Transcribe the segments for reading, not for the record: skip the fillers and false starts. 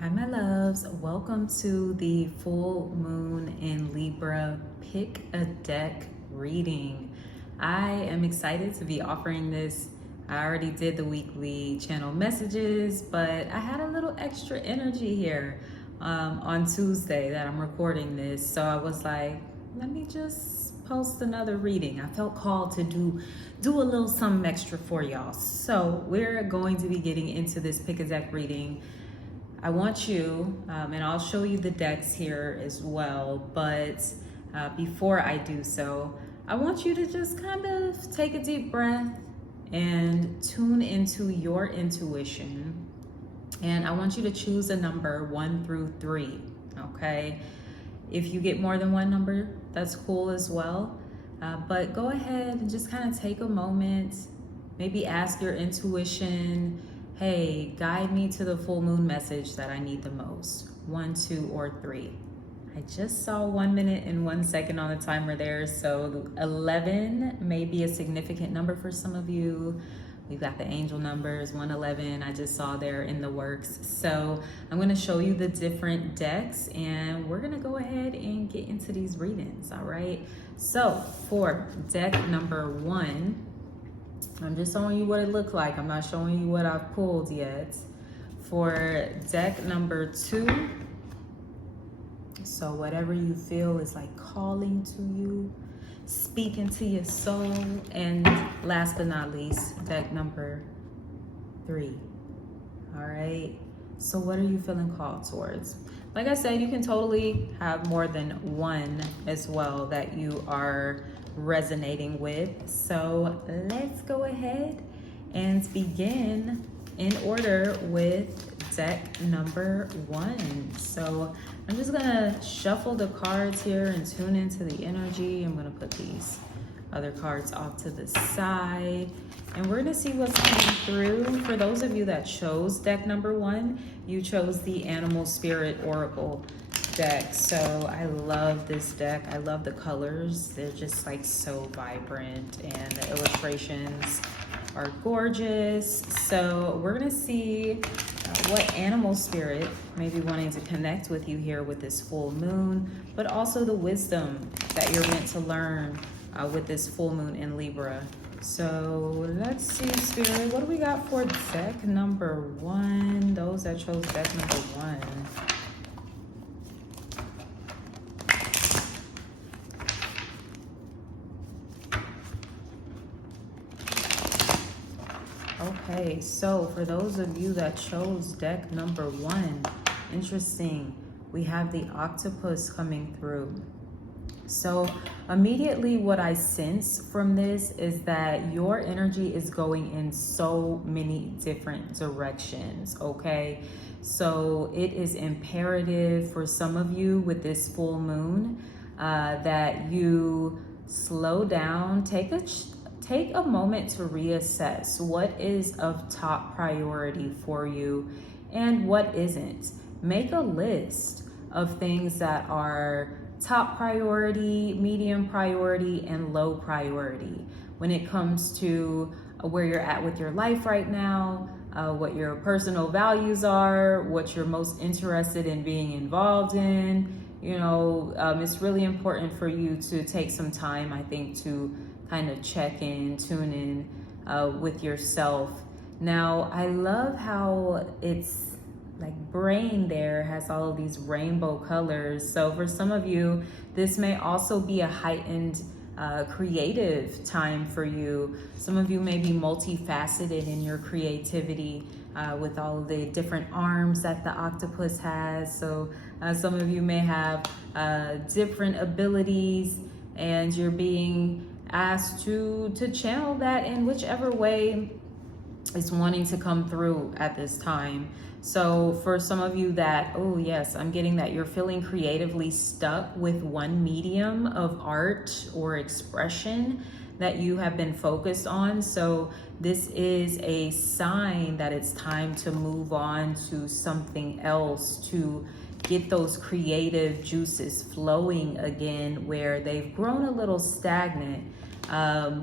Hi, my loves. Welcome to the full moon in Libra pick a deck reading. I am excited to be offering this. I already did the weekly channel messages, but I had a little extra energy here on Tuesday that I'm recording this. So I was like, let me just post another reading. I felt called to do a little something extra for y'all. So we're going to be getting into this pick a deck reading. I want you, and I'll show you the decks here as well, but before I do so, I want you to just kind of take a deep breath and tune into your intuition. And I want you to choose a number 1 through 3, okay? If you get more than one number, that's cool as well. But go ahead and just kind of take a moment, maybe ask your intuition, hey, guide me to the full moon message that I need the most. 1, 2, or 3. I just saw 1 minute and 1 second on the timer there. So 11 may be a significant number for some of you. We've got the angel numbers, 111, I just saw there in the works. So I'm gonna show you the different decks and we're gonna go ahead and get into these readings, all right? So for deck number 1, I'm just showing you what it looked like. I'm not showing you what I've pulled yet. For deck number 2, so whatever you feel is like calling to you, speaking to your soul. And last but not least, deck number 3. All right. So what are you feeling called towards? Like I said, you can totally have more than one as well that you are resonating with. So let's go ahead and begin in order with deck number 1. So I'm just gonna shuffle the cards here and tune into the energy. I'm gonna put these other cards off to the side and we're gonna see what's coming through. For those of you that chose deck number 1, you chose the Animal Spirit Oracle deck. So I love this deck. I love the colors. They're just like so vibrant and the illustrations are gorgeous. So we're gonna see what animal spirit may be wanting to connect with you here with this full moon, but also the wisdom that you're meant to learn with this full moon in Libra. So let's see, Spirit, what do we got for deck number 1? Those that chose deck number 1. Okay, so for those of you that chose deck number 1, interesting, we have the octopus coming through. So immediately what I sense from this is that your energy is going in so many different directions, okay? So it is imperative for some of you with this full moon that you slow down, take a moment to reassess what is of top priority for you and what isn't. Make a list of things that are top priority, medium priority, and low priority when it comes to where you're at with your life right now, what your personal values are, what you're most interested in being involved in. You know, it's really important for you to take some time, I think, to kind of check in, tune in with yourself. Now, I love how it's like brain there has all of these rainbow colors. So for some of you, this may also be a heightened creative time for you. Some of you may be multifaceted in your creativity with all of the different arms that the octopus has. So some of you may have different abilities and you're being asked to channel that in whichever way is wanting to come through at this time. So for some of you that, oh yes, I'm getting that you're feeling creatively stuck with one medium of art or expression that you have been focused on. So this is a sign that it's time to move on to something else, to get those creative juices flowing again where they've grown a little stagnant.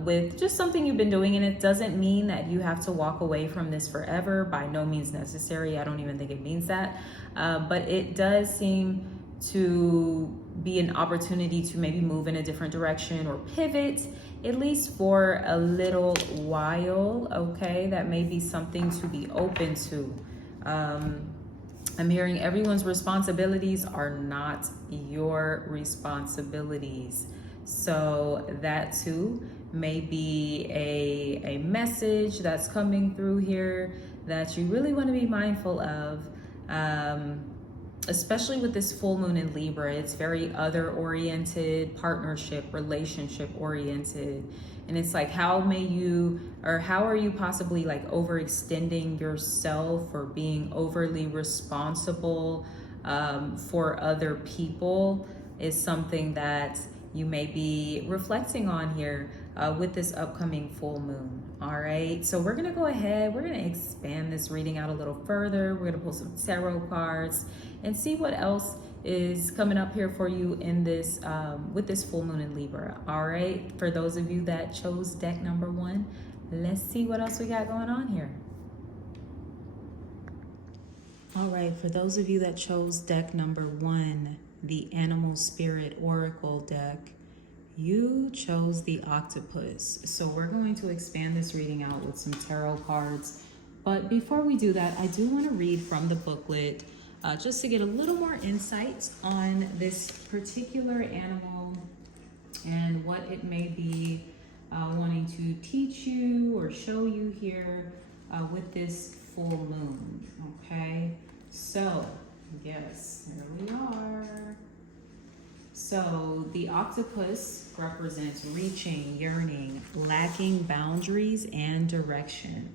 with just something you've been doing. And it doesn't mean that you have to walk away from this forever. By no means necessary. I don't even think it means that. But it does seem to be an opportunity to maybe move in a different direction or pivot, at least for a little while. Okay, that may be something to be open to. I'm hearing everyone's responsibilities are not your responsibilities. So that too may be a message that's coming through here that you really want to be mindful of. Especially with this full moon in Libra, it's very other oriented, partnership, relationship oriented. And it's like, how are you possibly like overextending yourself or being overly responsible for other people is something that you may be reflecting on here with this upcoming full moon. All right, so we're gonna go ahead, we're gonna expand this reading out a little further. We're gonna pull some tarot cards and see what else is coming up here for you in this with this full moon in Libra. All right, for those of you that chose deck number 1, let's see what else we got going on here. All right, for those of you that chose deck number 1, the Animal Spirit Oracle deck, you chose the octopus. So we're going to expand this reading out with some tarot cards. But before we do that, I do want to read from the booklet just to get a little more insight on this particular animal and what it may be wanting to teach you or show you here with this full moon. Okay, so yes, here we are. So the octopus represents reaching, yearning, lacking boundaries and direction.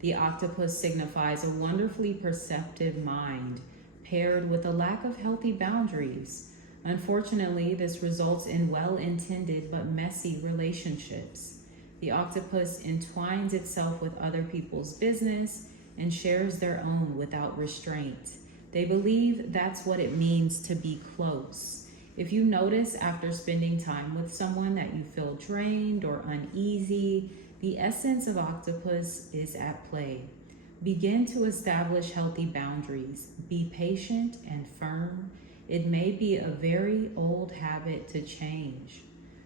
The octopus signifies a wonderfully perceptive mind paired with a lack of healthy boundaries. Unfortunately, this results in well-intended but messy relationships. The octopus entwines itself with other people's business and shares their own without restraint. They believe that's what it means to be close. If you notice after spending time with someone that you feel drained or uneasy, the essence of octopus is at play. Begin to establish healthy boundaries. Be patient and firm. It may be a very old habit to change.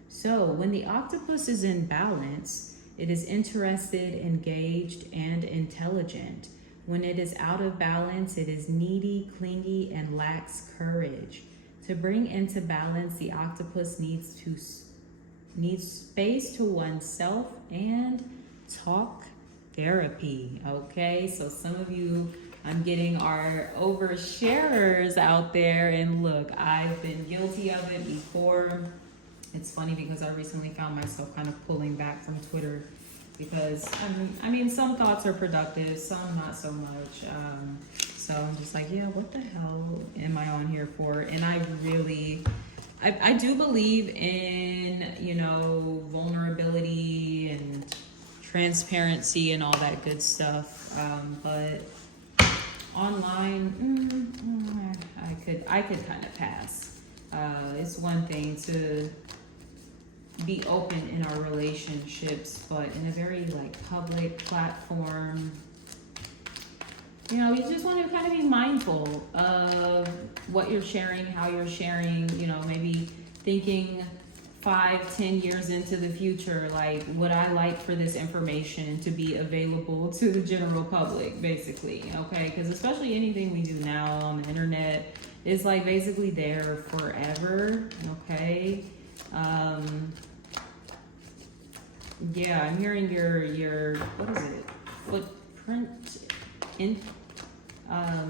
So when the octopus is in balance, it is interested, engaged, and intelligent. When it is out of balance, it is needy, clingy, and lacks courage. To bring into balance, the octopus needs space to oneself and talk therapy. Okay, so some of you, I'm getting our oversharers out there, and look, I've been guilty of it before. It's funny because I recently found myself kind of pulling back from Twitter because I mean some thoughts are productive, some not so much. So I'm just like, yeah, what the hell am I on here for? And I do believe in, you know, vulnerability and transparency and all that good stuff. But online, I could kind of pass. It's one thing to be open in our relationships, but in a very like public platform, you know, you just want to kind of be mindful of what you're sharing, how you're sharing, you know, maybe thinking 5-10 years into the future, like, would I like for this information to be available to the general public, basically, okay? Because especially anything we do now on the internet is like basically there forever, okay? Yeah, I'm hearing your what is it? Footprint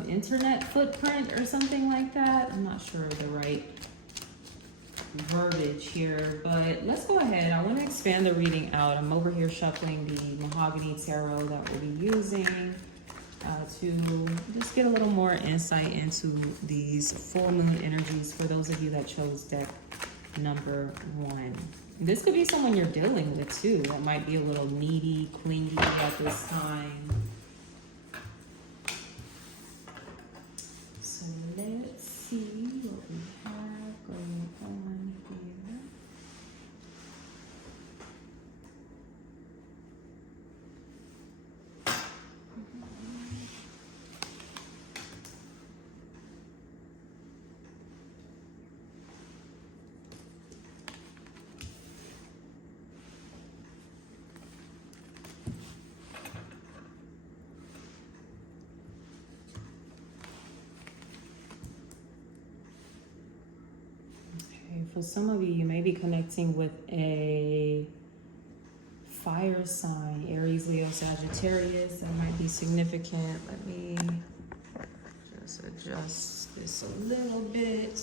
internet footprint or something like that. I'm not sure of the right verbiage here, but let's go ahead. I want to expand the reading out. I'm over here shuffling the mahogany tarot that we'll be using to just get a little more insight into these full moon energies for those of you that chose deck number 1. This could be someone you're dealing with too that might be a little needy, clingy at this time. So let's see what we have going on here. for some of you, you may be connecting with a fire sign, Aries, Leo, Sagittarius. That might be significant. Let me just adjust this a little bit.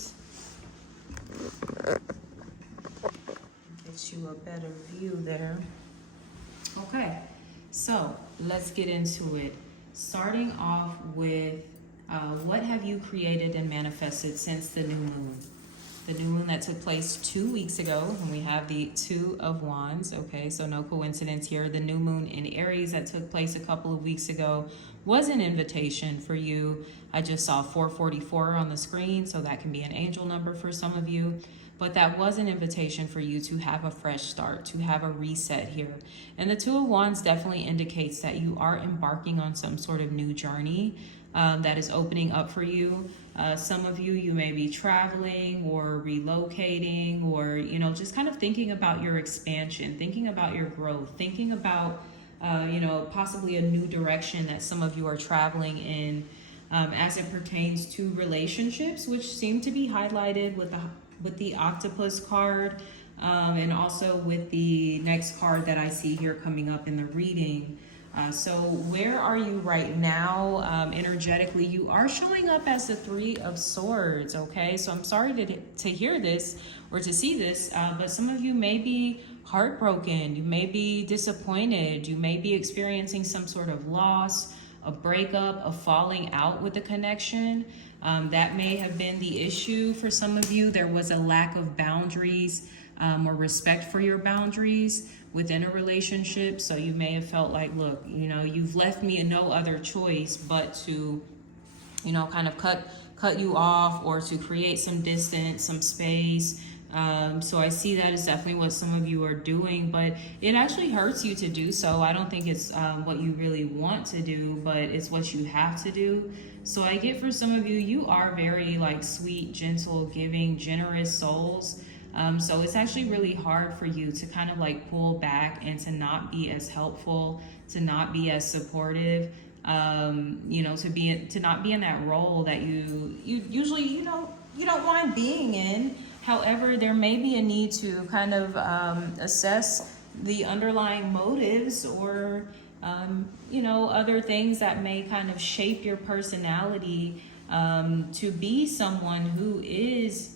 Get you a better view there. Okay, so let's get into it. Starting off with what have you created and manifested since the new moon? The new moon that took place 2 weeks ago, and we have the Two of Wands. Okay, so no coincidence here. The new moon in Aries that took place a couple of weeks ago was an invitation for you. I just saw 444 on the screen, so that can be an angel number for some of you. But that was an invitation for you to have a fresh start, to have a reset here. And the Two of Wands definitely indicates that you are embarking on some sort of new journey that is opening up for you. Some of you, you may be traveling or relocating, or, you know, just kind of thinking about your expansion, thinking about your growth, thinking about, you know, possibly a new direction that some of you are traveling in as it pertains to relationships, which seem to be highlighted with the octopus card, and also with the next card that I see here coming up in the reading. So where are you right now? Energetically, you are showing up as the Three of Swords, okay? So I'm sorry to hear this or to see this, but some of you may be heartbroken, you may be disappointed, you may be experiencing some sort of loss, a breakup, a falling out with a connection. That may have been the issue for some of you. There was a lack of boundaries or respect for your boundaries within a relationship. So you may have felt like, look, you know, you've left me no other choice but to, you know, kind of cut you off, or to create some distance, some space. So I see that as definitely what some of you are doing, but it actually hurts you to do so. I don't think it's what you really want to do, but it's what you have to do. So I get for some of you, you are very like sweet, gentle, giving, generous souls. So it's actually really hard for you to kind of like pull back and to not be as helpful, to not be as supportive, you know, to not be in that role that you usually, you don't mind being in. However, there may be a need to kind of assess the underlying motives, or you know, other things that may kind of shape your personality to be someone who is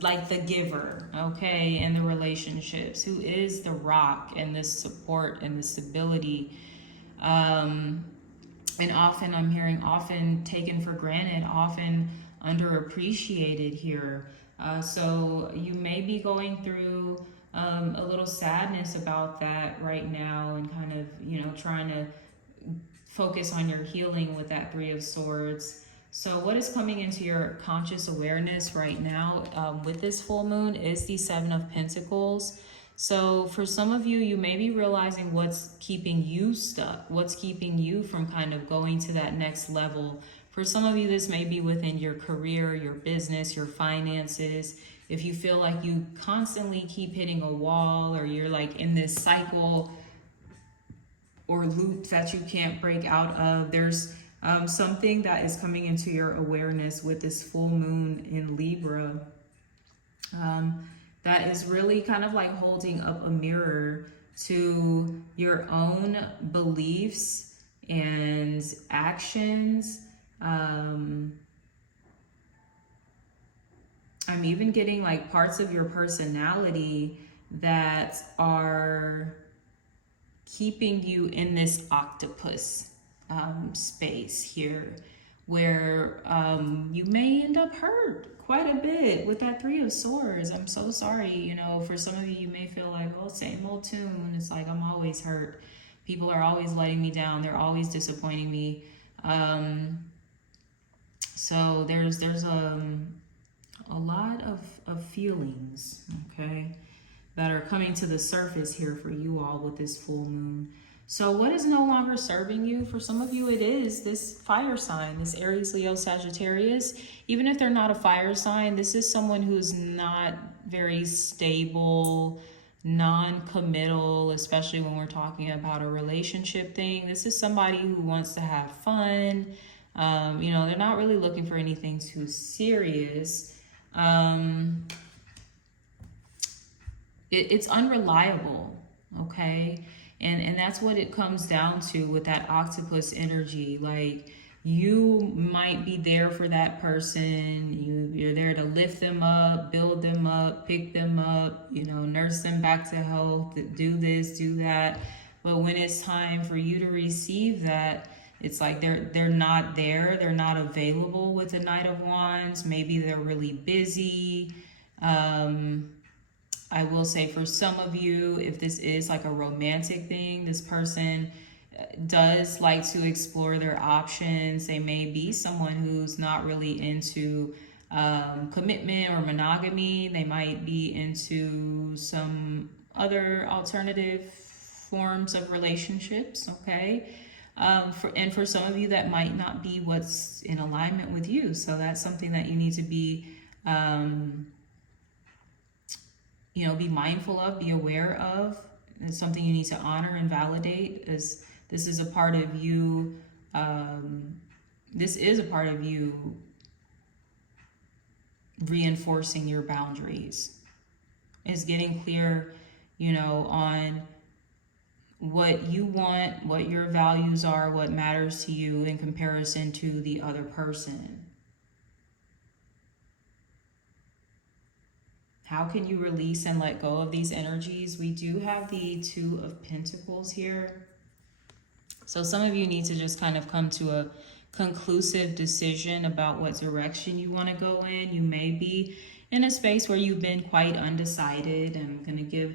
like the giver, okay, in the relationships, who is the rock and the support and the stability. And often I'm hearing often taken for granted, often underappreciated here. So you may be going through a little sadness about that right now, and kind of, you know, trying to focus on your healing with that Three of Swords. So what is coming into your conscious awareness right now with this full moon is the Seven of Pentacles. So for some of you, you may be realizing what's keeping you stuck, what's keeping you from kind of going to that next level. For some of you, this may be within your career, your business, your finances. If you feel like you constantly keep hitting a wall, or you're like in this cycle or loop that you can't break out of, there's something that is coming into your awareness with this full moon in Libra that is really kind of like holding up a mirror to your own beliefs and actions. I'm even getting like parts of your personality that are keeping you in this octopus space here, where you may end up hurt quite a bit with that Three of Swords. I'm so sorry, you know, for some of you, you may feel like, oh, same old tune. It's like, I'm always hurt. People are always letting me down. They're always disappointing me. So there's a lot of feelings, okay, that are coming to the surface here for you all with this full moon. So what is no longer serving you? For some of you, it is this fire sign, this Aries, Leo, Sagittarius. Even if they're not a fire sign, this is someone who's not very stable, non-committal, especially when we're talking about a relationship thing. This is somebody who wants to have fun. You know, they're not really looking for anything too serious. It's unreliable, okay? And that's what it comes down to with that octopus energy. Like, you might be there for that person. You're there to lift them up, build them up, pick them up, you know, nurse them back to health, do this, do that. But when it's time for you to receive that, it's like they're not there, they're not available with the Knight of Wands. Maybe they're really busy. I will say for some of you, if this is like a romantic thing, this person does like to explore their options. They may be someone who's not really into commitment or monogamy. They might be into some other alternative forms of relationships, okay? For some of you, that might not be what's in alignment with you. So that's something that you need to be be mindful of, be aware of. It's something you need to honor and validate, as this is a part of you. This is a part of you reinforcing your boundaries. It's getting clear, on what you want, what your values are, what matters to you in comparison to the other person. How can you release and let go of these energies? We do have the Two of Pentacles here. So some of you need to just kind of come to a conclusive decision about what direction you want to go in. You may be in a space where you've been quite undecided. I'm going to give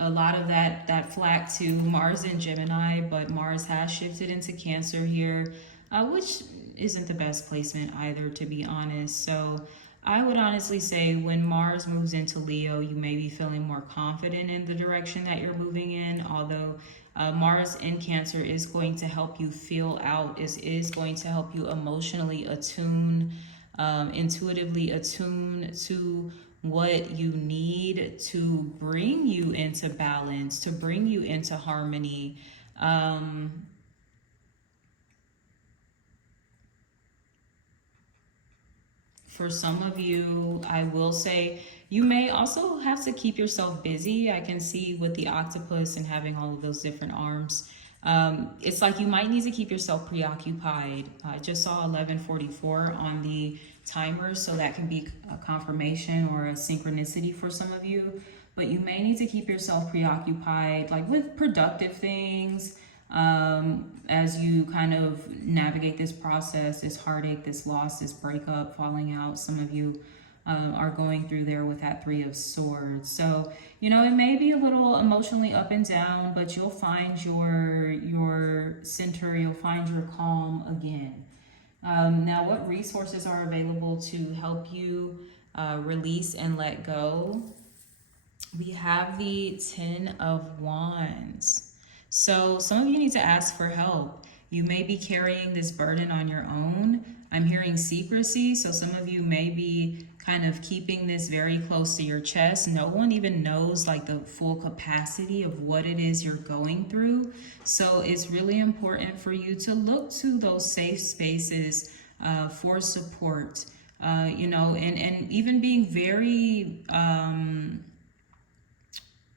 a lot of that flack to Mars and Gemini, but Mars has shifted into Cancer here, which isn't the best placement either, to be honest. So I would honestly say when Mars moves into Leo, you may be feeling more confident in the direction that you're moving in, although Mars in Cancer is going to help you feel out, is going to help you emotionally attune, intuitively attune to what you need to bring you into balance, to bring you into harmony. For some of you, I will say, you may also have to keep yourself busy. I can see with the octopus and having all of those different arms. It's like you might need to keep yourself preoccupied. I just saw 11:44 on the timer, so that can be a confirmation or a synchronicity for some of you. But you may need to keep yourself preoccupied, like with productive things, as you kind of navigate this process, this heartache, this loss, this breakup, falling out. Some of you are going through there with that Three of Swords. So, it may be a little emotionally up and down, but you'll find your center, you'll find your calm again. Now, what resources are available to help you release and let go? We have the Ten of Wands. So some of you need to ask for help. You may be carrying this burden on your own. I'm hearing secrecy, so some of you may be kind of keeping this very close to your chest. No one even knows like the full capacity of what it is you're going through. So it's really important for you to look to those safe spaces for support, and even being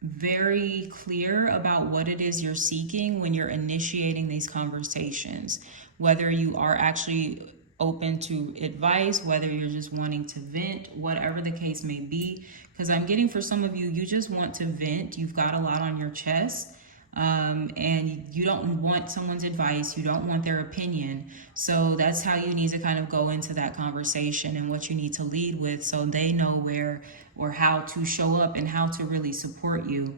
very clear about what it is you're seeking when you're initiating these conversations, whether you are actually open to advice, whether you're just wanting to vent, whatever the case may be. Because I'm getting, for some of you, you just want to vent. You've got a lot on your chest, and you don't want someone's advice, you don't want their opinion. So that's how you need to kind of go into that conversation and what you need to lead with, so they know where or how to show up and how to really support you.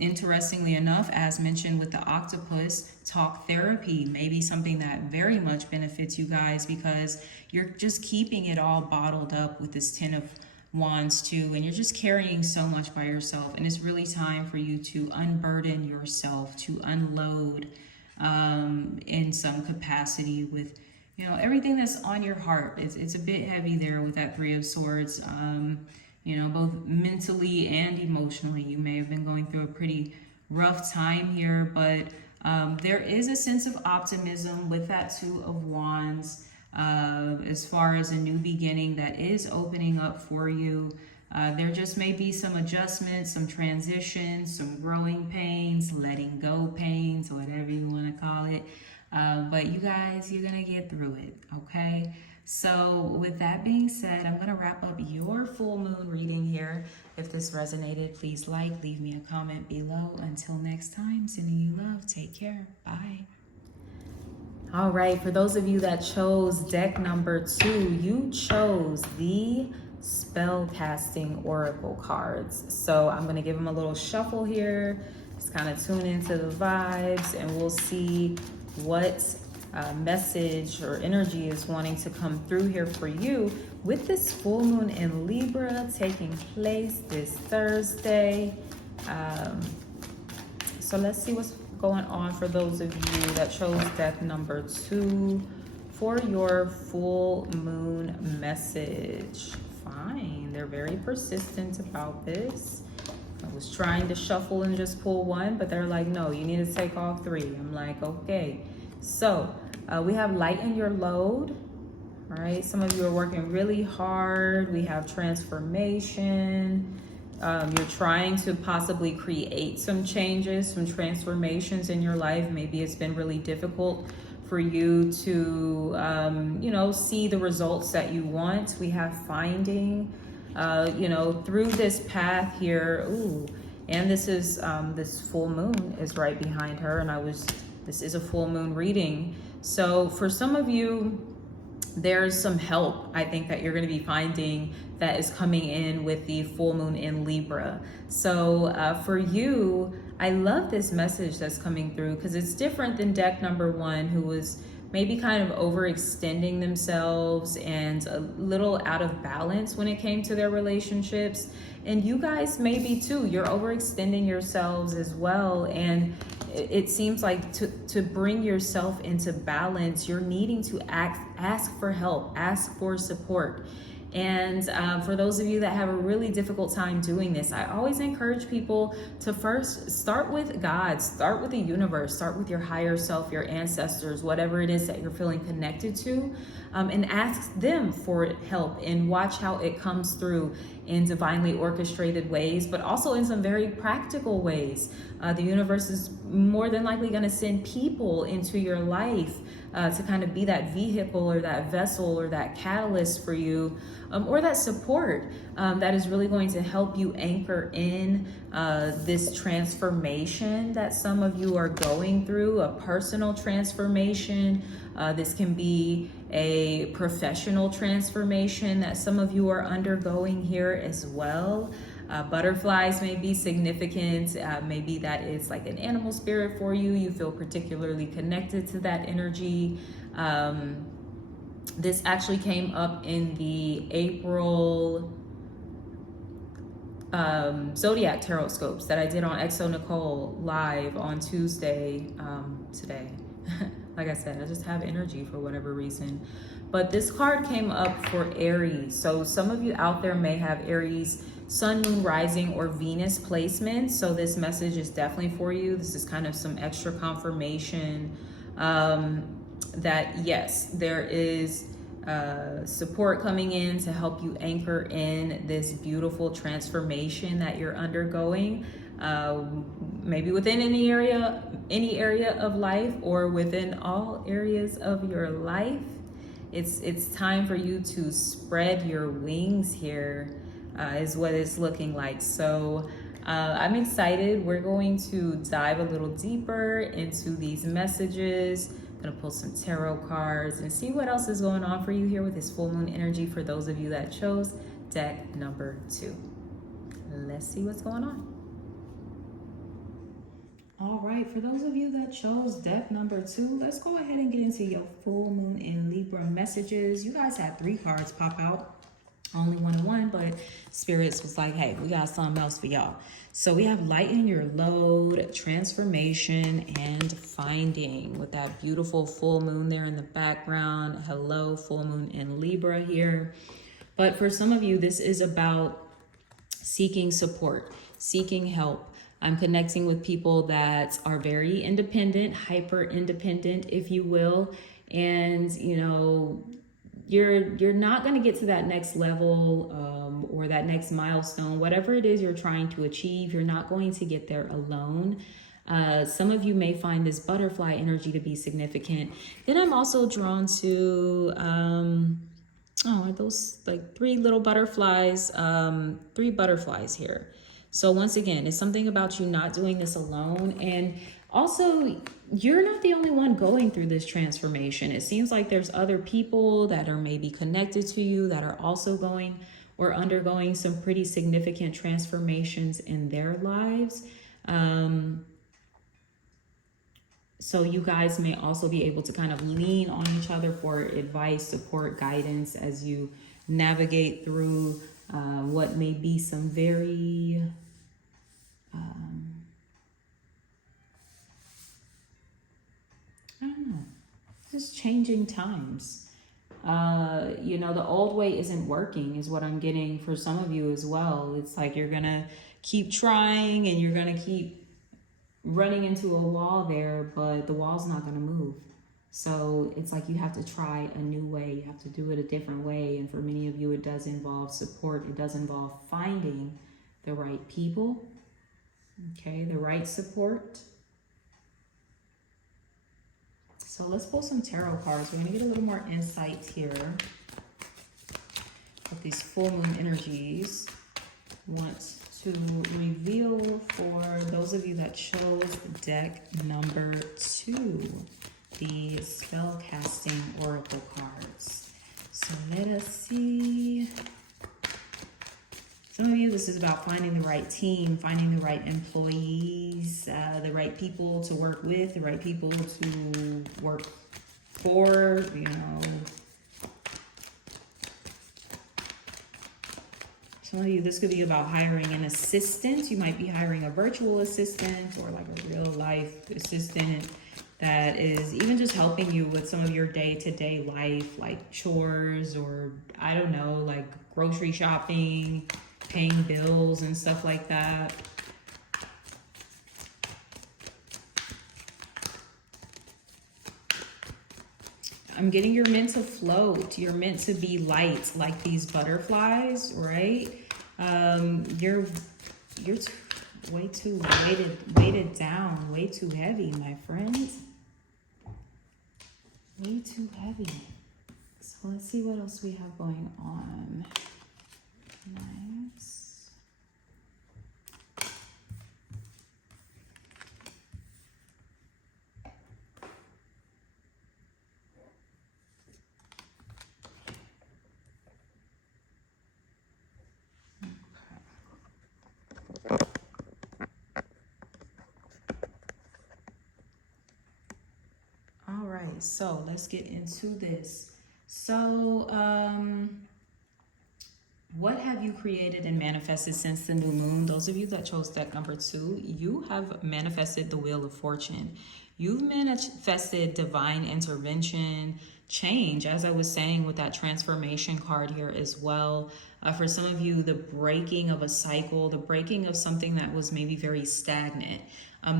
Interestingly enough, as mentioned with the octopus, talk therapy may be something that very much benefits you guys, because you're just keeping it all bottled up with this Ten of Wands too, and you're just carrying so much by yourself, and it's really time for you to unburden yourself, to unload in some capacity with everything that's on your heart. It's a bit heavy there with that Three of Swords. Both mentally and emotionally, you may have been going through a pretty rough time here, but there is a sense of optimism with that Two of Wands. as far as a new beginning that is opening up for you. There just may be some adjustments, some transitions, some growing pains, letting go pains, whatever you want to call it. But you guys, you're going to get through it, okay? So with that being said, I'm going to wrap up your full moon reading here. If this resonated, please leave me a comment below. Until next time, sending you love. Take care. Bye. All right, for those of you that chose deck number 2, you chose the spell casting oracle cards. So I'm going to give them a little shuffle here. Just kind of tune into the vibes, and we'll see what message or energy is wanting to come through here for you with this full moon in Libra taking place this Thursday. So let's see what's going on for those of you that chose deck number 2 for your full moon message. Fine, they're very persistent about this. I was trying to shuffle and just pull one, but they're like, no, you need to take all 3. I'm like, okay. So we have lighten your load. All right, some of you are working really hard. We have transformation. You're trying to possibly create some changes, some transformations in your life. Maybe it's been really difficult for you to, see the results that you want. We have finding, through this path here. Ooh, and this is, this full moon is right behind her. And this is a full moon reading. So for some of you, there's some help, I think, that you're going to be finding that is coming in with the full moon in Libra. So for you, I love this message that's coming through because it's different than deck number 1, who was maybe kind of overextending themselves and a little out of balance when it came to their relationships. And you guys maybe too, you're overextending yourselves as well. And it seems like to bring yourself into balance, you're needing to ask for help, ask for support. And for those of you that have a really difficult time doing this, I always encourage people to first start with God, start with the universe, start with your higher self, your ancestors, whatever it is that you're feeling connected to, and ask them for help and watch how it comes through in divinely orchestrated ways, but also in some very practical ways. The universe is more than likely going to send people into your life to kind of be that vehicle or that vessel or that catalyst for you, or that support that is really going to help you anchor in this transformation that some of you are going through, a personal transformation. This can be a professional transformation that some of you are undergoing here as well. Butterflies may be significant. Maybe that is like an animal spirit for you. You feel particularly connected to that energy. This actually came up in the April Zodiac Tarot Scopes that I did on Exo Nicole live on Tuesday today. Like I said, I just have energy for whatever reason. But this card came up for Aries. So some of you out there may have Aries Sun, Moon, Rising, or Venus placements. So this message is definitely for you. This is kind of some extra confirmation that yes, there is support coming in to help you anchor in this beautiful transformation that you're undergoing. Maybe within any area of life, or within all areas of your life. It's time for you to spread your wings here, is what it's looking like. So I'm excited. We're going to dive a little deeper into these messages. I'm gonna pull some tarot cards and see what else is going on for you here with this full moon energy for those of you that chose deck number 2. Let's see what's going on. All right, for those of you that chose deck number 2, let's go ahead and get into your full moon in Libra messages. You guys had 3 cards pop out. Only one, but spirits was like, hey, we got something else for y'all. So we have lighten your load, transformation, and finding, with that beautiful full moon there in the background. Hello, full moon in Libra here. But for some of you, this is about seeking support, seeking help. I'm connecting with people that are very independent, hyper independent, if you will. And, you're not going to get to that next level or that next milestone, whatever it is you're trying to achieve. You're not going to get there alone. Some of you may find this butterfly energy to be significant. Then I'm also drawn to are those like three little butterflies, three butterflies here. So once again, it's something about you not doing this alone. And also, you're not the only one going through this transformation. It seems like there's other people that are maybe connected to you that are also going or undergoing some pretty significant transformations in their lives. So you guys may also be able to kind of lean on each other for advice, support, guidance as you navigate through what may be some very I don't know, just changing times. You know, the old way isn't working is what I'm getting for some of you as well. It's like you're gonna keep trying and you're gonna keep running into a wall there, but the wall's not gonna move. So it's like you have to try a new way. You have to do it a different way. And for many of you, it does involve support. It does involve finding the right people, okay, the right support. So let's pull some tarot cards. We're going to get a little more insight here what these full moon energies want to reveal for those of you that chose deck number 2, the spell casting oracle cards. So let us see. Some of you, this is about finding the right team, finding the right employees, the right people to work with, the right people to work for, you know. Some of you, this could be about hiring an assistant. You might be hiring a virtual assistant or like a real life assistant that is even just helping you with some of your day-to-day life, like chores or, I don't know, like grocery shopping, paying bills and stuff like that. I'm getting you're meant to float. You're meant to be light like these butterflies, right? You're way too weighted down, way too heavy, my friends. Way too heavy. So let's see what else we have going on. Nice. All right, so let's get into this. So, what have you created and manifested since the new moon? Those of you that chose deck number 2, you have manifested the Wheel of Fortune. You've manifested divine intervention, change, as I was saying with that transformation card here as well. For some of you, the breaking of a cycle, the breaking of something that was maybe very stagnant.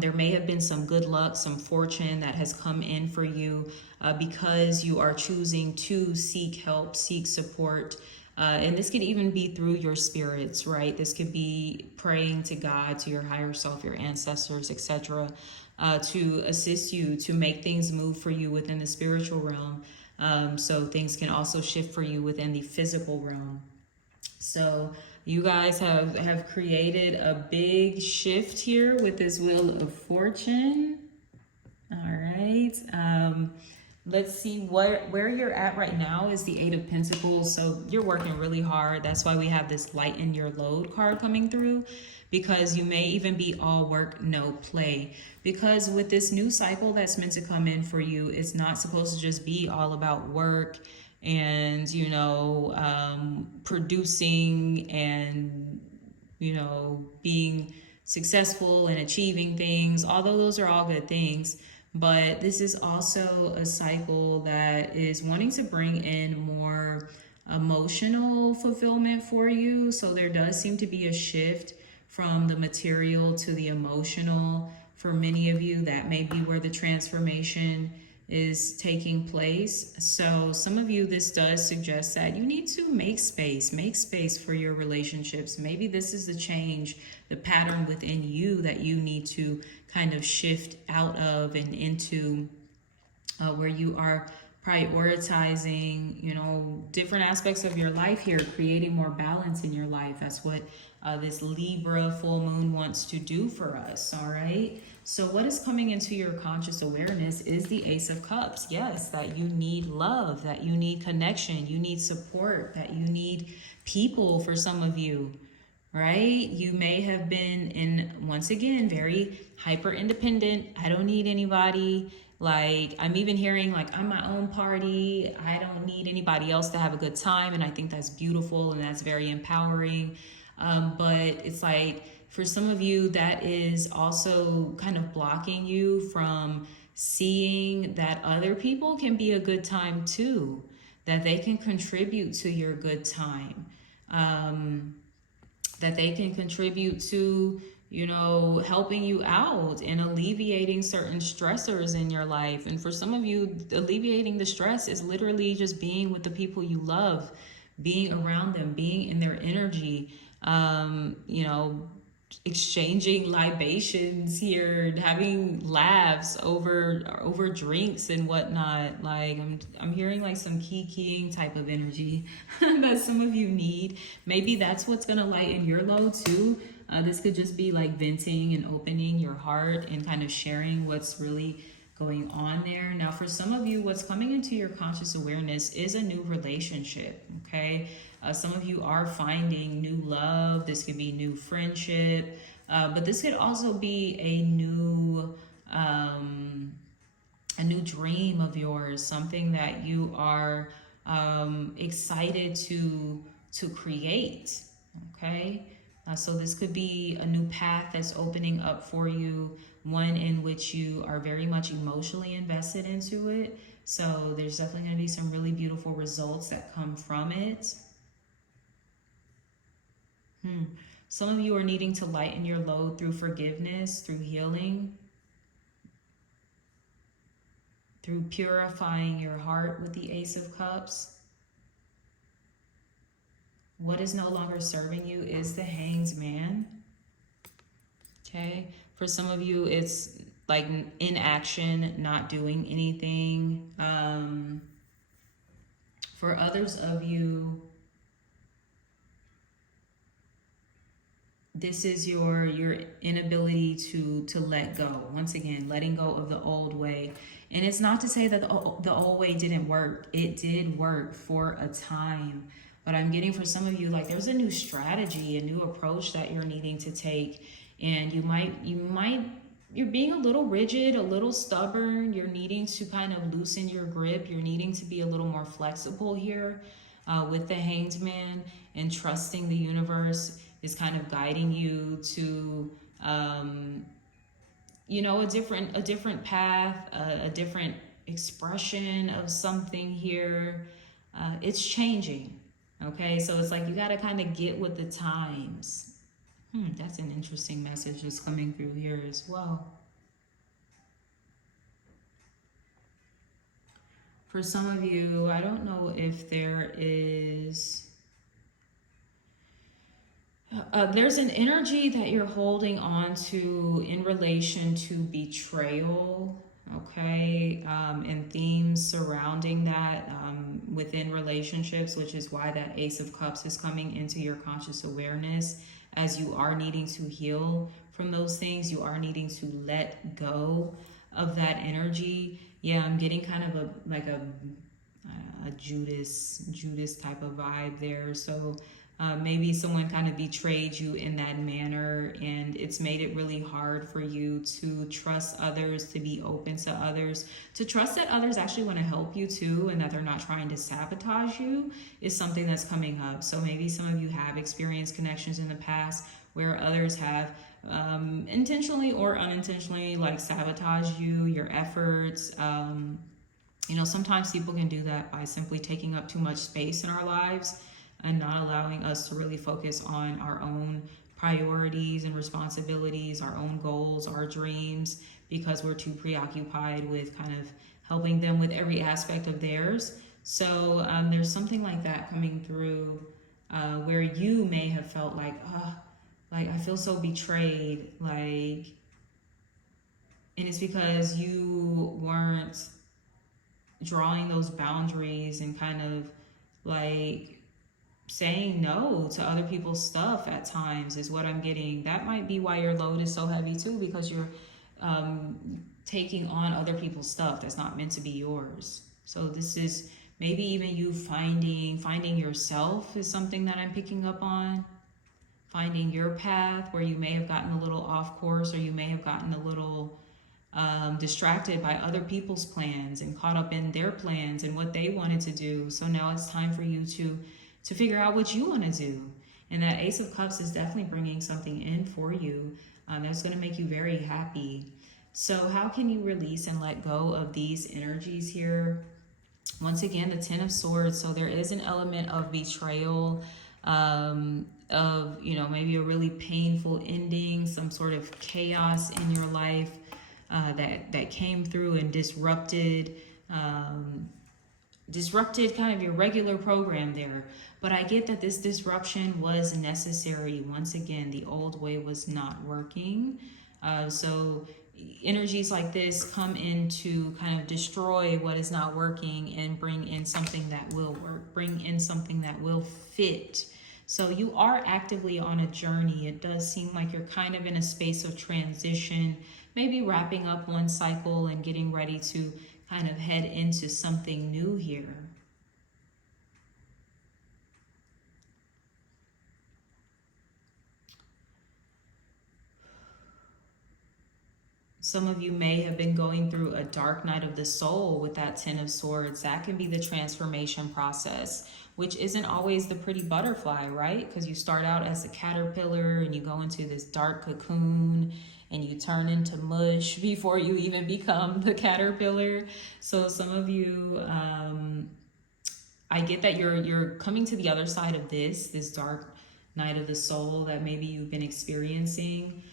There may have been some good luck, some fortune that has come in for you because you are choosing to seek help, seek support. And this could even be through your spirits, right? This could be praying to God, to your higher self, your ancestors, etc., to assist you to make things move for you within the spiritual realm. So things can also shift for you within the physical realm. So you guys have created a big shift here with this Wheel of Fortune. All right. Let's see where you're at right now is the 8 of Pentacles. So you're working really hard. That's why we have this lighten your load card coming through, because you may even be all work, no play. Because with this new cycle that's meant to come in for you, it's not supposed to just be all about work and, you know, producing and, you know, being successful and achieving things, although those are all good things. But this is also a cycle that is wanting to bring in more emotional fulfillment for you. So there does seem to be a shift from the material to the emotional. For many of you, that may be where the transformation is taking place. So some of you, this does suggest that you need to make space for your relationships. Maybe this is the change, the pattern within you that you need to kind of shift out of and into, where you are prioritizing, you know, different aspects of your life here, creating more balance in your life. That's what this Libra full moon wants to do for us, all right? So what is coming into your conscious awareness is the Ace of Cups. Yes, that you need love, that you need connection, you need support, that you need people for some of you, right? You may have been in, once again, very hyper independent. I don't need anybody. Like, I'm even hearing like, I'm my own party. I don't need anybody else to have a good time. And I think that's beautiful and that's very empowering. But it's like, for some of you, that is also kind of blocking you from seeing that other people can be a good time too, that they can contribute to your good time, that they can contribute to, you know, helping you out and alleviating certain stressors in your life. And for some of you, alleviating the stress is literally just being with the people you love, being around them, being in their energy, you know, exchanging libations here, having laughs over drinks and whatnot. Like, I'm hearing like some keying type of energy that some of you need. Maybe that's what's gonna lighten your load too. This could just be like venting and opening your heart and kind of sharing what's really going on there. Now, for some of you, what's coming into your conscious awareness is a new relationship, okay? Some of you are finding new love. This could be new friendship, but this could also be a new dream of yours, something that you are excited to create, okay? So this could be a new path that's opening up for you, one in which you are very much emotionally invested into it. So there's definitely going to be some really beautiful results that come from it. Some of you are needing to lighten your load through forgiveness, through healing, through purifying your heart with the Ace of Cups. What is no longer serving you is the Hanged Man. Okay, for some of you, it's like inaction, not doing anything. For others of you, this is your inability to let go. Once again, letting go of the old way. And it's not to say that the old way didn't work. It did work for a time. But I'm getting for some of you, like, there's a new strategy, a new approach that you're needing to take. And you're being a little rigid, a little stubborn. You're needing to kind of loosen your grip. You're needing to be a little more flexible here with the Hanged Man, and trusting the universe is kind of guiding you to, you know, a different path, a different expression of something here. It's changing. Okay, so it's like you got to kind of get with the times. That's an interesting message that's coming through here as well. For some of you, I don't know if there is... there's an energy that you're holding on to in relation to betrayal, okay, and themes surrounding that within relationships, which is why that Ace of Cups is coming into your conscious awareness, as you are needing to heal from those things. You are needing to let go of that energy. Yeah, I'm getting kind of a Judas type of vibe there. So maybe someone kind of betrayed you in that manner, and it's made it really hard for you to trust others, to be open to others, to trust that others actually want to help you too, and that they're not trying to sabotage you, is something that's coming up. So maybe some of you have experienced connections in the past where others have intentionally or unintentionally like sabotaged you, your efforts. You know, sometimes people can do that by simply taking up too much space in our lives and not allowing us to really focus on our own priorities and responsibilities, our own goals, our dreams, because we're too preoccupied with kind of helping them with every aspect of theirs. So there's something like that coming through where you may have felt like, like I feel so betrayed, like, and it's because you weren't drawing those boundaries and kind of like saying no to other people's stuff at times is what I'm getting. That might be why your load is so heavy too, because you're taking on other people's stuff that's not meant to be yours. So this is maybe even you finding yourself is something that I'm picking up on. Finding your path where you may have gotten a little off course, or you may have gotten a little distracted by other people's plans and caught up in their plans and what they wanted to do. So now it's time for you to figure out what you want to do. And that Ace of Cups is definitely bringing something in for you that's going to make you very happy. So how can you release and let go of these energies here? Once again, the Ten of Swords. So there is an element of betrayal, of, you know, maybe a really painful ending, some sort of chaos in your life that came through and disrupted kind of your regular program there. But I get that this disruption was necessary. Once again, the old way was not working. So energies like this come in to kind of destroy what is not working and bring in something that will work, bring in something that will fit. So you are actively on a journey. It does seem like you're kind of in a space of transition, maybe wrapping up one cycle and getting ready to kind of head into something new here. Some of you may have been going through a dark night of the soul with that Ten of Swords. That can be the transformation process, which isn't always the pretty butterfly, right? Because you start out as a caterpillar and you go into this dark cocoon and you turn into mush before you even become the caterpillar. So some of you, I get that you're coming to the other side of this dark night of the soul that maybe you've been experiencing.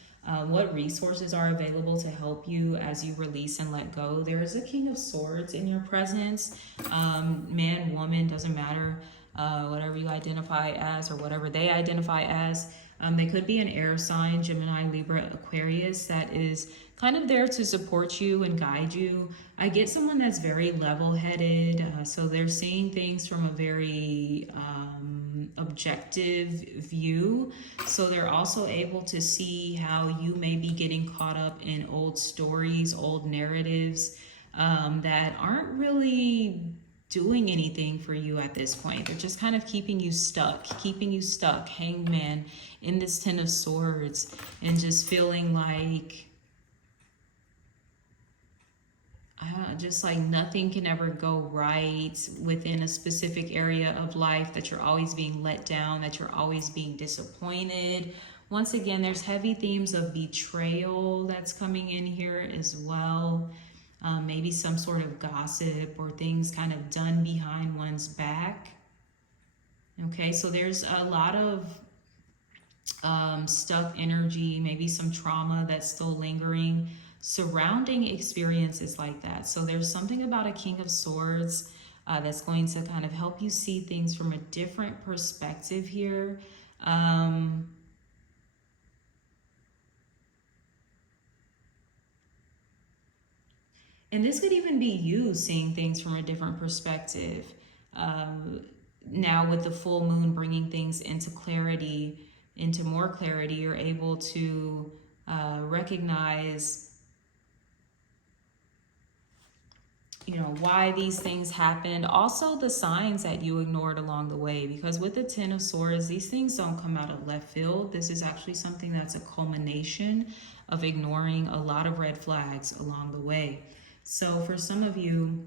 What resources are available to help you as you release and let go? There is a King of Swords in your presence. Man, woman, doesn't matter. Whatever you identify as or whatever they identify as. They could be an air sign, Gemini, Libra, Aquarius, that is kind of there to support you and guide you. I get someone that's very level-headed, so they're seeing things from a very objective view. So they're also able to see how you may be getting caught up in old stories, old narratives that aren't really doing anything for you at this point. They're just kind of keeping you stuck, Hanged Man in this Ten of Swords, and just feeling like just like nothing can ever go right within a specific area of life, that you're always being let down, that you're always being disappointed. Once again, there's heavy themes of betrayal that's coming in here as well. Maybe some sort of gossip or things kind of done behind one's back. Okay, so there's a lot of stuck energy, maybe some trauma that's still lingering surrounding experiences like that. So there's something about a King of Swords that's going to kind of help you see things from a different perspective here. And this could even be you seeing things from a different perspective. Now with the full moon bringing things into clarity, into more clarity, you're able to recognize, you know, why these things happened. Also the signs that you ignored along the way, because with the Ten of Swords, these things don't come out of left field. This is actually something that's a culmination of ignoring a lot of red flags along the way. So for some of you,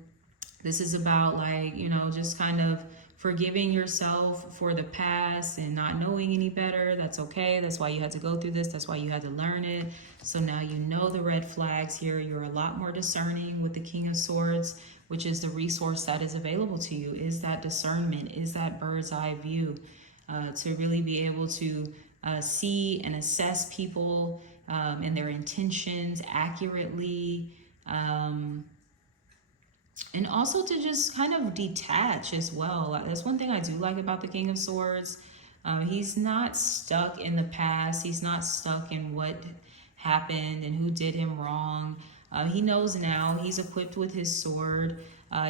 this is about, like, you know, just kind of forgiving yourself for the past and not knowing any better. That's okay. That's why you had to go through this. That's why you had to learn it. So now you know the red flags here. You're a lot more discerning with the King of Swords, which is the resource that is available to you, is that discernment, is that bird's eye view, to really be able to see and assess people and their intentions accurately. And also to just kind of detach as well. That's one thing I do like about the King of Swords. He's not stuck in the past. He's not stuck in what happened and who did him wrong. He knows now. He's equipped with his sword.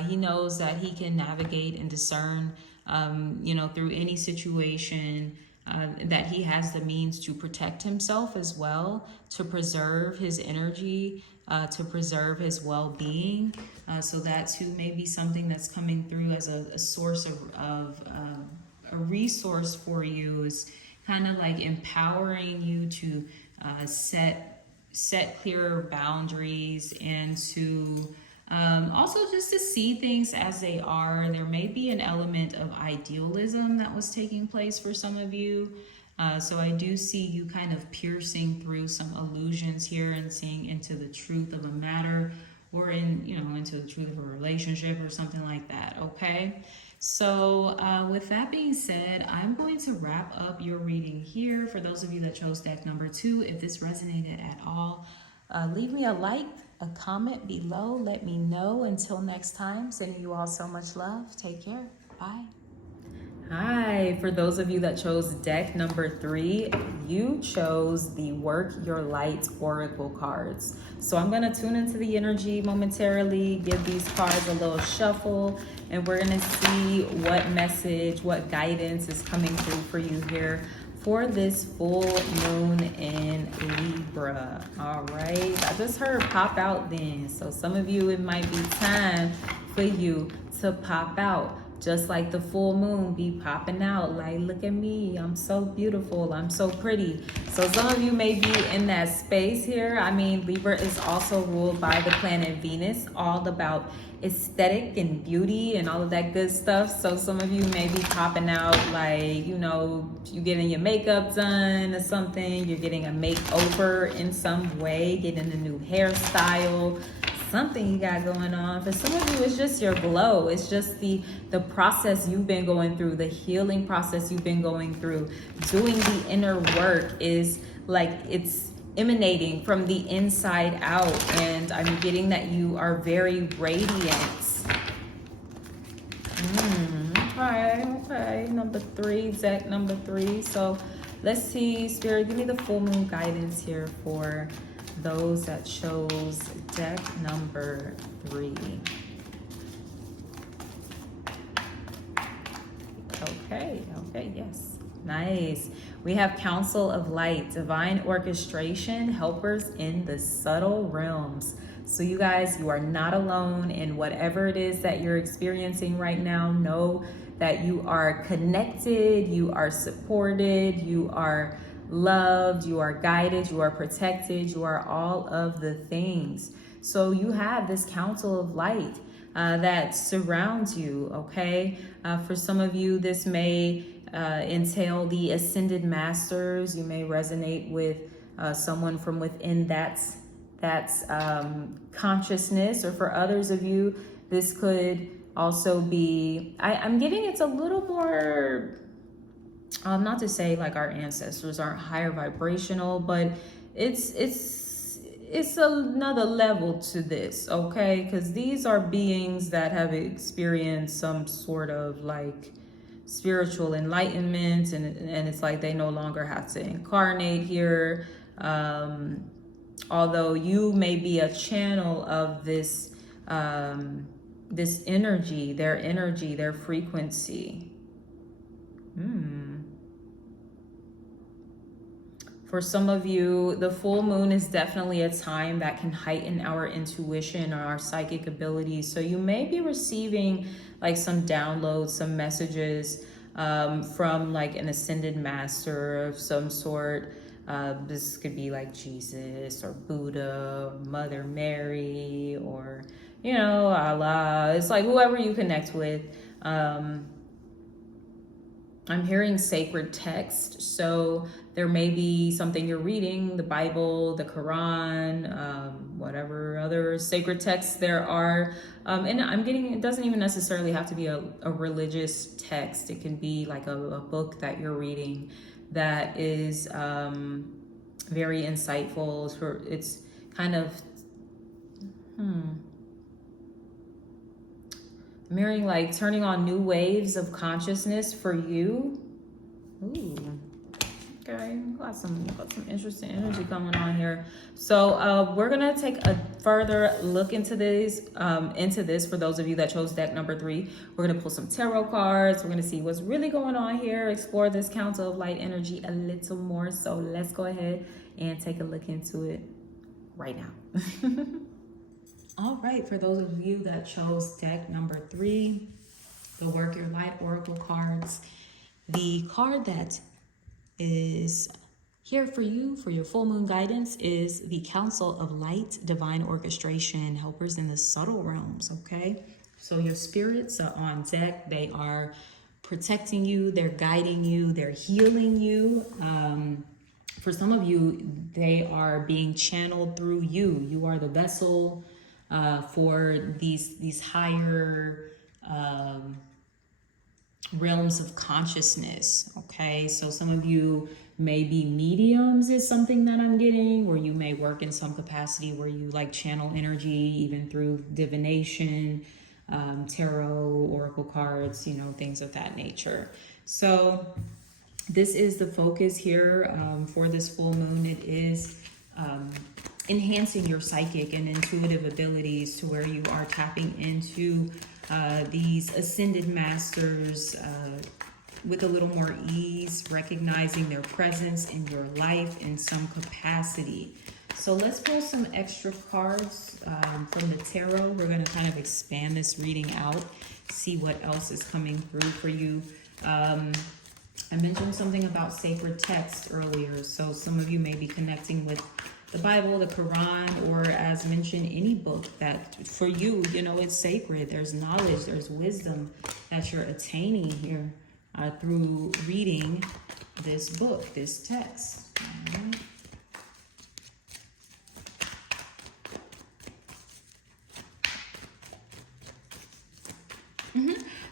He knows that he can navigate and discern, through any situation. That he has the means to protect himself as well, to preserve his energy, to preserve his well-being. So that too may be something that's coming through as a source of a resource for you, is kind of like empowering you to set clearer boundaries, and to also just to see things as they are. There may be an element of idealism that was taking place for some of you. So I do see you kind of piercing through some illusions here and seeing into the truth of a matter, or into the truth of a relationship or something like that. Okay. So with that being said, I'm going to wrap up your reading here. For those of you that chose deck number 2, if this resonated at all, leave me a like, a comment below. Let me know. Until next time, sending you all so much love. Take care. Bye. Hi, for those of you that chose deck number 3, you chose the Work Your Light Oracle cards. So I'm going to tune into the energy momentarily, give these cards a little shuffle, and we're going to see what message, what guidance is coming through for you here for this full moon in Libra. All right, I just heard pop out then. So some of you, it might be time for you to pop out. Just like the full moon be popping out, like, look at me, I'm so beautiful, I'm so pretty. So some of you may be in that space here. I mean, Libra is also ruled by the planet Venus, all about aesthetic and beauty and all of that good stuff. So some of you may be popping out, like, you getting your makeup done or something, you're getting a makeover in some way, getting a new hairstyle, something you got going on. For some of you, it's just your glow. It's just the process you've been going through, the healing process you've been going through. Doing the inner work is like it's emanating from the inside out, and I'm getting that you are very radiant. Okay. Number 3, deck number 3. So let's see, Spirit, give me the full moon guidance here for those that chose deck number 3. Okay, yes. Nice. We have Council of Light, Divine Orchestration, Helpers in the Subtle Realms. So you guys, you are not alone in whatever it is that you're experiencing right now. Know that you are connected, you are supported, you are loved, you are guided, you are protected, you are all of the things. So you have this Council of Light that surrounds you, okay? For some of you, this may entail the Ascended Masters. You may resonate with someone from within that's consciousness, or for others of you, this could also be, I'm getting it's a little more, not to say like our ancestors aren't higher vibrational, but it's another level to this, okay? Because these are beings that have experienced some sort of like spiritual enlightenment, and it's like they no longer have to incarnate here. Although you may be a channel of this this energy, their frequency. For some of you, the full moon is definitely a time that can heighten our intuition or our psychic abilities. So you may be receiving like some downloads, some messages from like an ascended master of some sort. This could be like Jesus or Buddha or Mother Mary or, Allah. It's like whoever you connect with. I'm hearing sacred text. So there may be something you're reading, the Bible, the Quran, whatever other sacred texts there are. And I'm getting, it doesn't even necessarily have to be a religious text. It can be like a book that you're reading that is very insightful. It's kind of, Mirroring, like turning on new waves of consciousness for you. Ooh. Okay, got some interesting energy coming on here. So we're gonna take a further look into this. For those of you that chose deck number 3, we're gonna pull some tarot cards. We're gonna see what's really going on here. Explore this Council of Light energy a little more. So let's go ahead and take a look into it right now. All right, for those of you that chose deck number 3, the Work Your Light Oracle cards, the card that is here for you for your full moon guidance is the Council of Light, Divine Orchestration, helpers in the subtle realms. Okay, so your spirits are on deck. They are protecting you, they're guiding you, they're healing you. For some of you, they are being channeled through you. You are the vessel for these higher realms of consciousness. Okay, so some of you may be mediums is something that I'm getting, or you may work in some capacity where you like channel energy even through divination, tarot, oracle cards, you know, things of that nature. So this is the focus here for this full moon. It is enhancing your psychic and intuitive abilities to where you are tapping into these ascended masters with a little more ease, recognizing their presence in your life in some capacity. So let's pull some extra cards from the tarot. We're going to kind of expand this reading out, see what else is coming through for you. I mentioned something about sacred text earlier, so some of you may be connecting with the Bible, the Quran, or as mentioned, any book that for you, you know, it's sacred. There's knowledge, there's wisdom that you're attaining here through reading this book, this text. All right.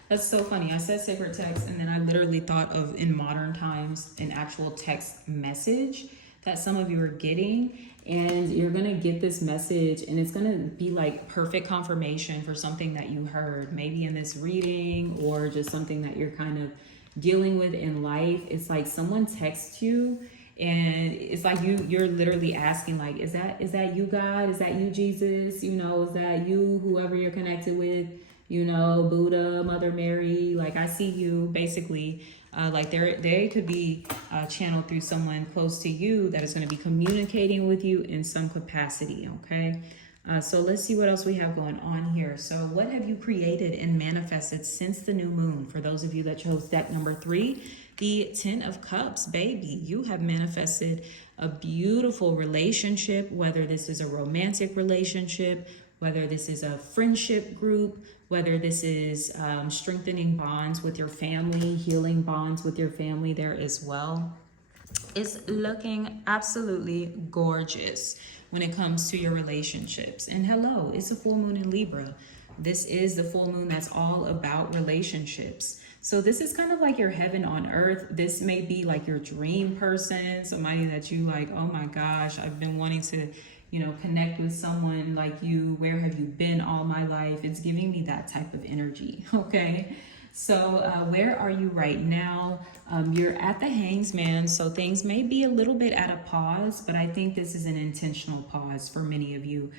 That's so funny. I said sacred text, and then I literally thought of, in modern times, an actual text message that some of you are getting, and you're going to get this message, and it's going to be like perfect confirmation for something that you heard, maybe in this reading, or just something that you're kind of dealing with in life. It's like someone texts you, and it's like you're literally asking, like, is that you, God? Is that you, Jesus? You know, is that you, whoever you're connected with? You know, Buddha, Mother Mary, like, I see you, basically. Like they could be channeled through someone close to you that is going to be communicating with you in some capacity. Okay, so let's see what else we have going on here. So what have you created and manifested since the new moon? For those of you that chose deck number 3, the 10 of Cups, baby, you have manifested a beautiful relationship, whether this is a romantic relationship, whether this is a friendship group, whether this is strengthening bonds with your family, healing bonds with your family there as well. It's looking absolutely gorgeous when it comes to your relationships. And hello, it's a full moon in Libra. This is the full moon that's all about relationships. So this is kind of like your heaven on earth. This may be like your dream person, somebody that you like, oh my gosh, I've been wanting to, you know, connect with someone like you. Where have you been all my life? It's giving me that type of energy. Okay. So where are you right now? You're at the Hangman, so things may be a little bit at a pause, but I think this is an intentional pause for many of you.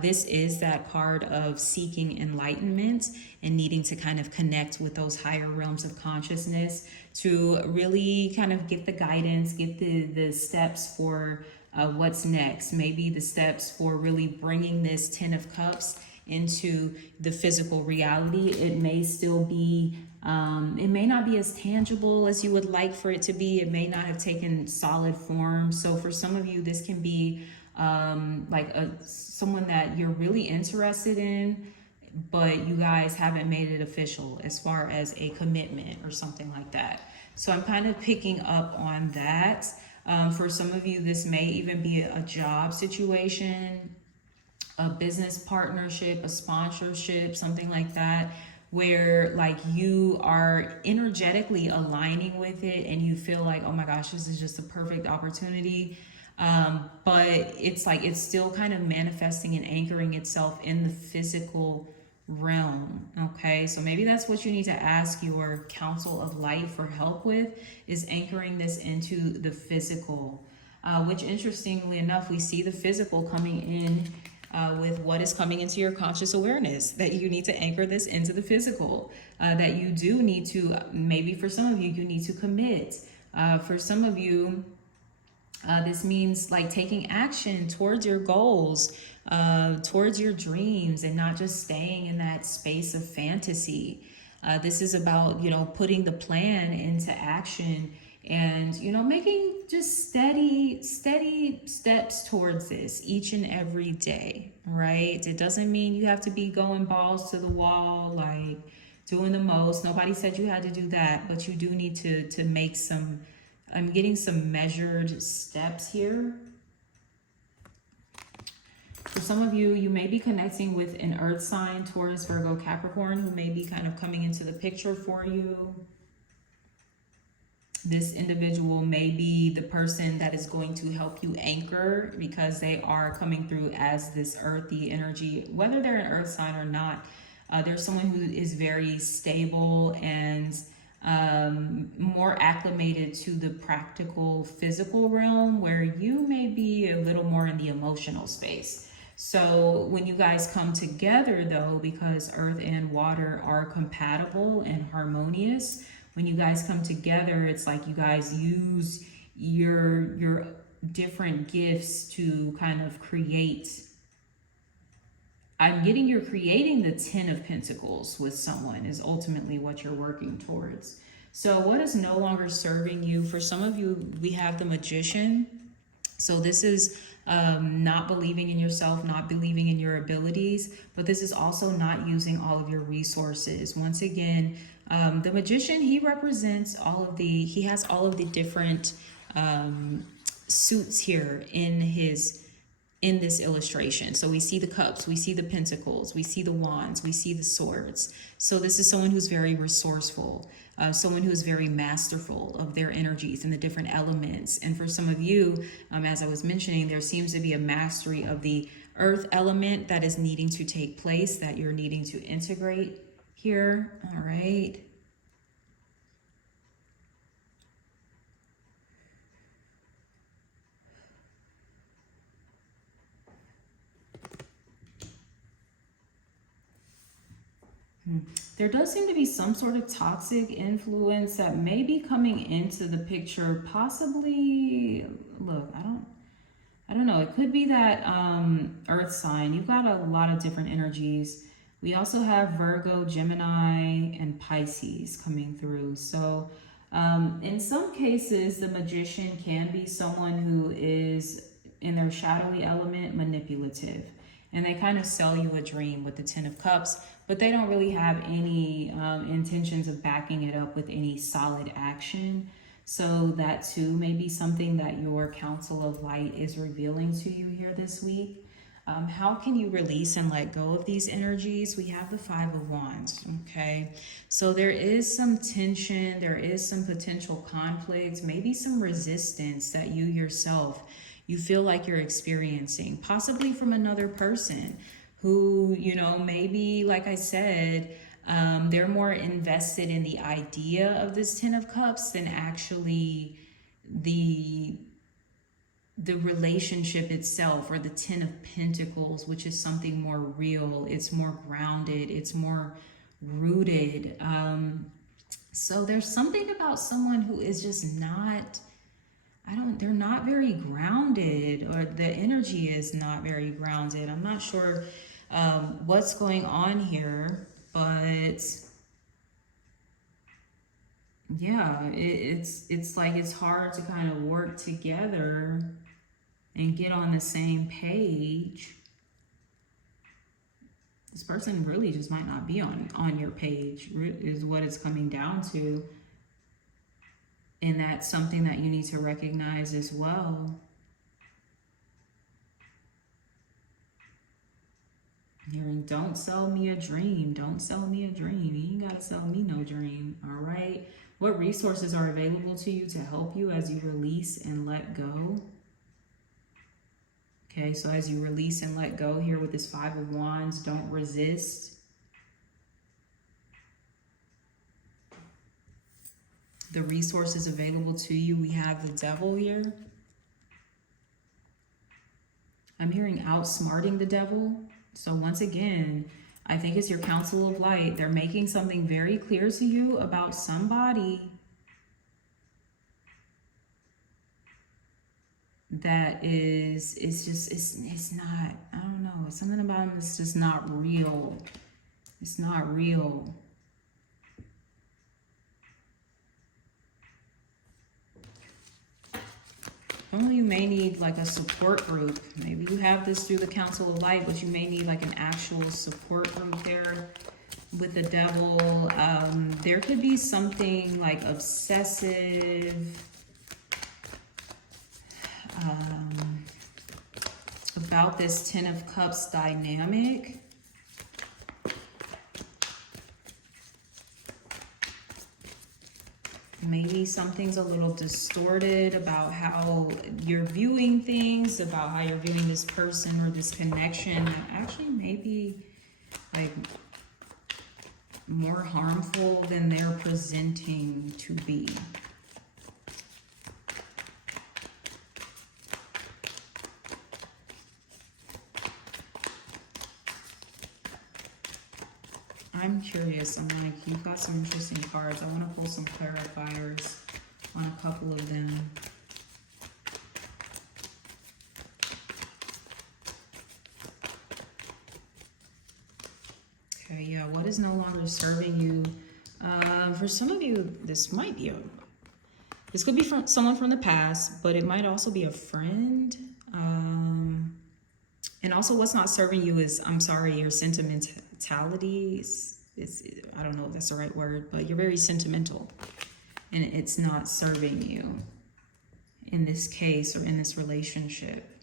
This is that card of seeking enlightenment and needing to kind of connect with those higher realms of consciousness to really kind of get the guidance, get the steps for what's next. Maybe the steps for really bringing this 10 of Cups into the physical reality. It may still be, it may not be as tangible as you would like for it to be. It may not have taken solid form. So for some of you, this can be like someone that you're really interested in, but you guys haven't made it official as far as a commitment or something like that. So I'm kind of picking up on that. For some of you, this may even be a job situation, a business partnership, a sponsorship, something like that, where like you are energetically aligning with it and you feel like, oh my gosh, this is just a perfect opportunity. But it's like it's still kind of manifesting and anchoring itself in the physical realm. Okay, so maybe that's what you need to ask your council of light for help with, is anchoring this into the physical, which interestingly enough, we see the physical coming in with what is coming into your conscious awareness, that you need to anchor this into the physical, that you do need to, maybe for some of you, you need to commit. For some of you, this means like taking action towards your goals, towards your dreams, and not just staying in that space of fantasy. This is about, you know, putting the plan into action and, you know, making just steady steps towards this each and every day, right? It doesn't mean you have to be going balls to the wall, like doing the most. Nobody said you had to do that, but you do need to make some, I'm getting some measured steps here. For some of you, you may be connecting with an earth sign, Taurus, Virgo, Capricorn, who may be kind of coming into the picture for you. This individual may be the person that is going to help you anchor, because they are coming through as this earthy energy, whether they're an earth sign or not. There's someone who is very stable and more acclimated to the practical physical realm, where you may be a little more in the emotional space. So when you guys come together though, because earth and water are compatible and harmonious, when you guys come together, it's like you guys use your different gifts to kind of create. I'm getting you're creating the 10 of Pentacles with someone is ultimately what you're working towards. So what is no longer serving you? For some of you, we have the Magician. So this is not believing in yourself, not believing in your abilities, but this is also not using all of your resources. Once again, the Magician, he represents all of the, he has all of the different suits here in this illustration. So we see the cups, we see the pentacles, we see the wands, we see the swords. So this is someone who's very resourceful, someone who is very masterful of their energies and the different elements. And for some of you, as I was mentioning, there seems to be a mastery of the earth element that is needing to take place, that you're needing to integrate here. All right. There does seem to be some sort of toxic influence that may be coming into the picture. Possibly, look, I don't know. It could be that earth sign. You've got a lot of different energies. We also have Virgo, Gemini, and Pisces coming through. So in some cases, the Magician can be someone who is in their shadowy element, manipulative. And they kind of sell you a dream with the 10 of Cups, but they don't really have any intentions of backing it up with any solid action. So that too may be something that your council of light is revealing to you here this week. How can you release and let go of these energies? We have the 5 of Wands, okay? So there is some tension, there is some potential conflict, maybe some resistance that you yourself, you feel like you're experiencing, possibly from another person who, you know, maybe, like I said, they're more invested in the idea of this 10 of Cups than actually the relationship itself, or the 10 of Pentacles, which is something more real. It's more grounded. It's more rooted. So there's something about someone who is just not, they're not very grounded, or the energy is not very grounded. I'm not sure what's going on here, but yeah, it's like it's hard to kind of work together and get on the same page. This person really just might not be on your page, is what it's coming down to. And that's something that you need to recognize as well. Hearing, don't sell me a dream. Don't sell me a dream. You ain't got to sell me no dream. All right. What resources are available to you to help you as you release and let go? Okay, so as you release and let go here with this 5 of Wands, don't resist. the resources available to you. We have the devil here. I'm hearing outsmarting the devil. So once again, I think it's your council of light. They're making something very clear to you about somebody that it's not, I don't know, it's something about him that's just not real. It's not real. Some of you may need like a support group. Maybe you have this through the Council of Light, but you may need like an actual support group there with the devil. There could be something like obsessive about this Ten of Cups dynamic. Maybe something's a little distorted about how you're viewing things, about how you're viewing this person or this connection that actually may be like more harmful than they're presenting to be. I'm curious. I'm like, you've got some interesting cards. I want to pull some clarifiers on a couple of them. Okay, yeah, what is no longer serving you? For some of you, this might be this could be from someone from the past, but it might also be a friend. And also what's not serving you is, I'm sorry, your sentimentality. I don't know if that's the right word, but you're very sentimental and it's not serving you in this case or in this relationship.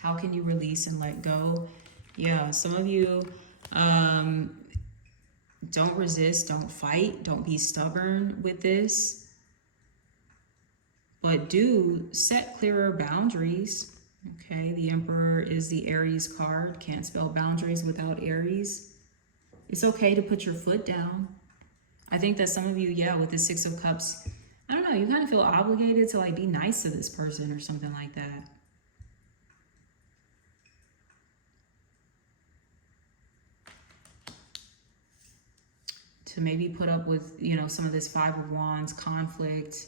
How can you release and let go? Yeah, some of you don't resist, don't fight, don't be stubborn with this, but do set clearer boundaries. Okay, the Emperor is the Aries card. Can't spell boundaries without Aries. It's okay to put your foot down. I think that some of you, yeah, with the Six of Cups, I don't know, you kind of feel obligated to like be nice to this person or something like that. To maybe put up with, you know, some of this Five of Wands conflict,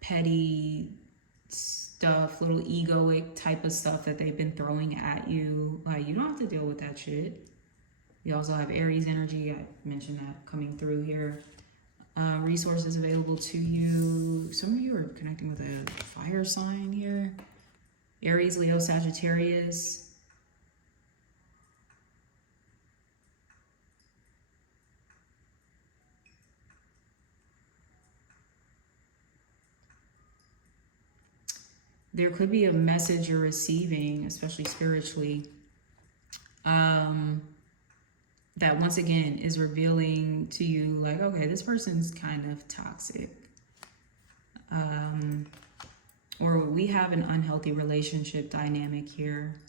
petty stuff, little egoic type of stuff that they've been throwing at you. Like, you don't have to deal with that shit. You also have Aries energy. I mentioned that coming through here. Resources available to you. Some of you are connecting with a fire sign here. Aries, Leo, Sagittarius. There could be a message you're receiving, especially spiritually, that once again is revealing to you like, okay, this person's kind of toxic. Or we have an unhealthy relationship dynamic here.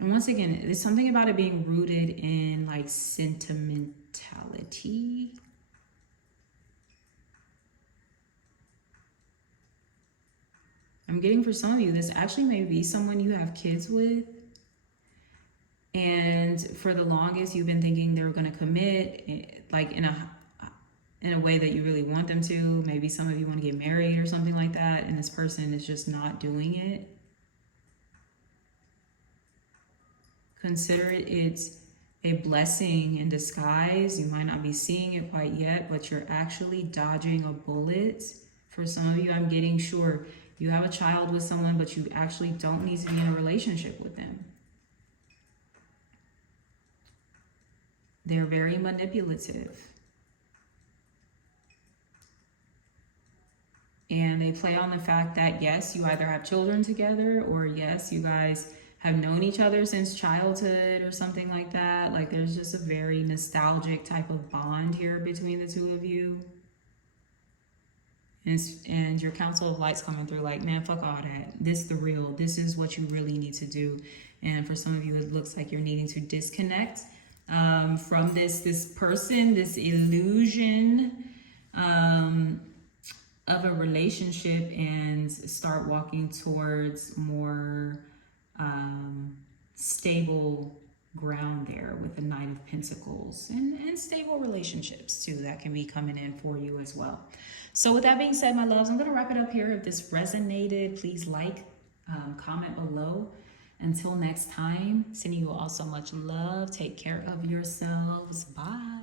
And once again, there's something about it being rooted in like sentimentality. I'm getting for some of you, this actually may be someone you have kids with. And for the longest, you've been thinking they're going to commit like in a way that you really want them to. Maybe some of you want to get married or something like that. And this person is just not doing it. Consider it a blessing in disguise. You might not be seeing it quite yet, but you're actually dodging a bullet. For some of you, I'm getting sure you have a child with someone, but you actually don't need to be in a relationship with them. They're very manipulative. And they play on the fact that, yes, you either have children together, or yes, you guys have known each other since childhood or something like that. Like, there's just a very nostalgic type of bond here between the two of you. And your Council of Light's coming through like, man, fuck all that. This is the real. This is what you really need to do. And for some of you, it looks like you're needing to disconnect from this person, this illusion of a relationship, and start walking towards more stable ground there with the Nine of Pentacles, and stable relationships too that can be coming in for you as well. So with that being said, my loves, I'm going to wrap it up here. If this resonated, please like, comment below. Until next time, sending you all so much love. Take care of yourselves. Bye.